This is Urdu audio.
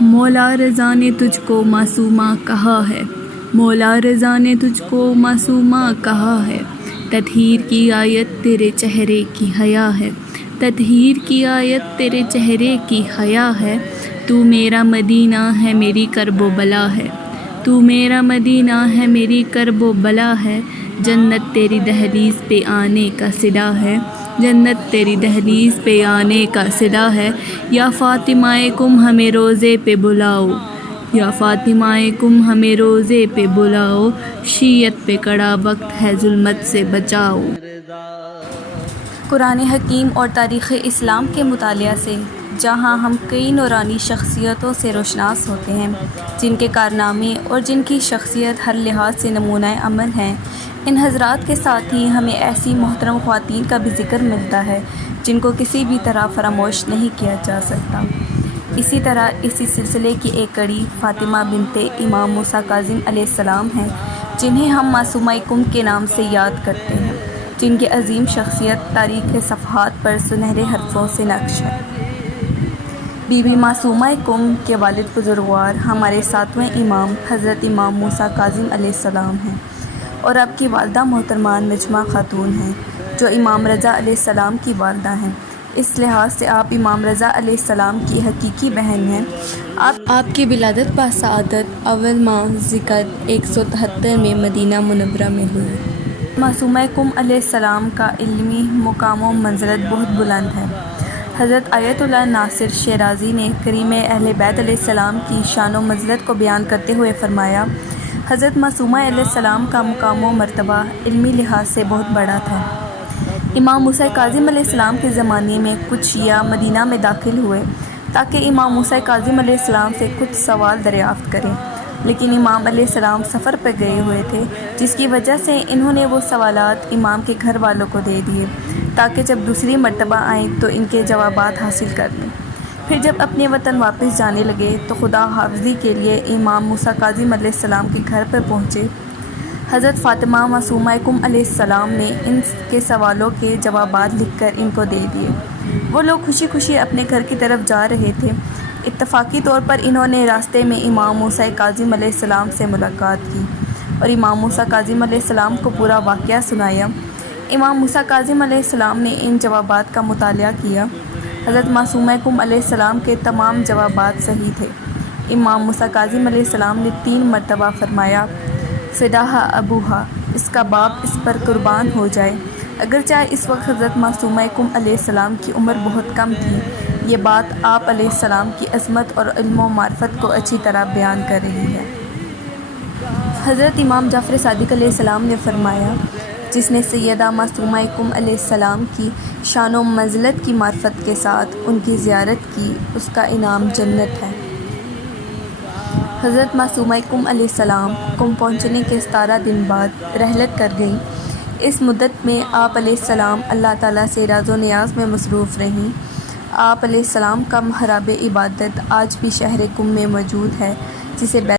مولا رضا نے تجھ کو معصومہ کہا ہے، مولا رضا نے تجھ کو معصومہ کہا ہے، تطہیر کی آیت تیرے چہرے کی حیا ہے، تطہیر کی آیت تیرے چہرے کی حیا ہے، تو میرا مدینہ ہے میری کرب و بلا ہے، تو میرا مدینہ ہے میری کرب و بلا ہے، جنت تیری دہلیز پہ آنے کا صدا ہے، جنت تیری دہلیز پہ آنے کا صدا ہے، یا فاطمہ کم ہمیں روزے پہ بلاؤ، یا فاطمہ کم ہمیں روزے پہ بلاؤ، شیعت پہ کڑا وقت ہے ظلمت سے بچاؤ۔ قرآن حکیم اور تاریخ اسلام کے مطالعہ سے جہاں ہم کئی نورانی شخصیتوں سے روشناس ہوتے ہیں جن کے کارنامے اور جن کی شخصیت ہر لحاظ سے نمونہ عمل ہیں، ان حضرات کے ساتھ ہی ہمیں ایسی محترم خواتین کا بھی ذکر ملتا ہے جن کو کسی بھی طرح فراموش نہیں کیا جا سکتا۔ اسی طرح اسی سلسلے کی ایک کڑی فاطمہ بنت امام موسیٰ کاظم علیہ السلام ہیں، جنہیں ہم معصومہ کم کے نام سے یاد کرتے ہیں، جن کی عظیم شخصیت تاریخ کے صفحات پر سنہرے حرفوں سے نقش ہے۔ بی بی معصومہ کم کے والد بزرگوار ہمارے 7ویں امام حضرت امام موسیٰ کاظم علیہ السلام ہیں، اور آپ کی والدہ محترمہ نجمہ خاتون ہیں جو امام رضا علیہ السلام کی والدہ ہیں۔ اس لحاظ سے آپ امام رضا علیہ السلام کی حقیقی بہن ہیں۔ آپ کی ولادت بسعادت اول ماہ ذی-القعدہ 173 میں مدینہ منورہ میں ہوئی۔ معصومہ کم علیہ السلام کا علمی مقام و منزلت بہت بلند ہے۔ حضرت آیت اللہ ناصر شیرازی نے کریم اہل بیت علیہ السلام کی شان و منزلت کو بیان کرتے ہوئے فرمایا، حضرت معصومہ علیہ السلام کا مقام و مرتبہ علمی لحاظ سے بہت بڑا تھا۔ امام موسیٰ کاظم علیہ السلام کے زمانے میں کچھ شیعہ مدینہ میں داخل ہوئے تاکہ امام موسیٰ کاظم علیہ السلام سے کچھ سوال دریافت کریں، لیکن امام علیہ السلام سفر پر گئے ہوئے تھے، جس کی وجہ سے انہوں نے وہ سوالات امام کے گھر والوں کو دے دیے تاکہ جب دوسری مرتبہ آئیں تو ان کے جوابات حاصل کر لیں۔ پھر جب اپنے وطن واپس جانے لگے تو خدا حافظی کے لیے امام موسیٰ کاظم علیہ السلام کے گھر پر پہنچے۔ حضرت فاطمہ معصومہ کم علیہ السلام نے ان کے سوالوں کے جوابات لکھ کر ان کو دے دیے۔ وہ لوگ خوشی خوشی اپنے گھر کی طرف جا رہے تھے۔ اتفاقی طور پر انہوں نے راستے میں امام موسیٰ کاظم علیہ السلام سے ملاقات کی اور امام موسیٰ کاظم علیہ السلام کو پورا واقعہ سنایا۔ امام موسیٰ کاظم علیہ السلام نے ان جوابات کا مطالعہ کیا۔ حضرت معصومہ کم علیہ السلام کے تمام جوابات صحیح تھے۔ امام موسیٰ کاظم علیہ السلام نے 3 مرتبہ فرمایا، فداھا ابوھا، اس کا باپ اس پر قربان ہو جائے۔ اگرچہ اس وقت حضرت معصومہ کم علیہ السلام کی عمر بہت کم تھی، یہ بات آپ علیہ السلام کی عظمت اور علم و معرفت کو اچھی طرح بیان کر رہی ہے۔ حضرت امام جعفر صادق علیہ السلام نے فرمایا، جس نے سیدہ معصومہ کم علیہ السلام کی شان و منزلت کی معرفت کے ساتھ ان کی زیارت کی، اس کا انعام جنت ہے۔ حضرت معصومہ کم علیہ السلام قم پہنچنے کے 17 دن بعد رحلت کر گئیں۔ اس مدت میں آپ علیہ السلام اللہ تعالیٰ سے راز و نیاز میں مصروف رہیں۔ آپ علیہ السلام کا محراب عبادت آج بھی شہر قم میں موجود ہے، جسے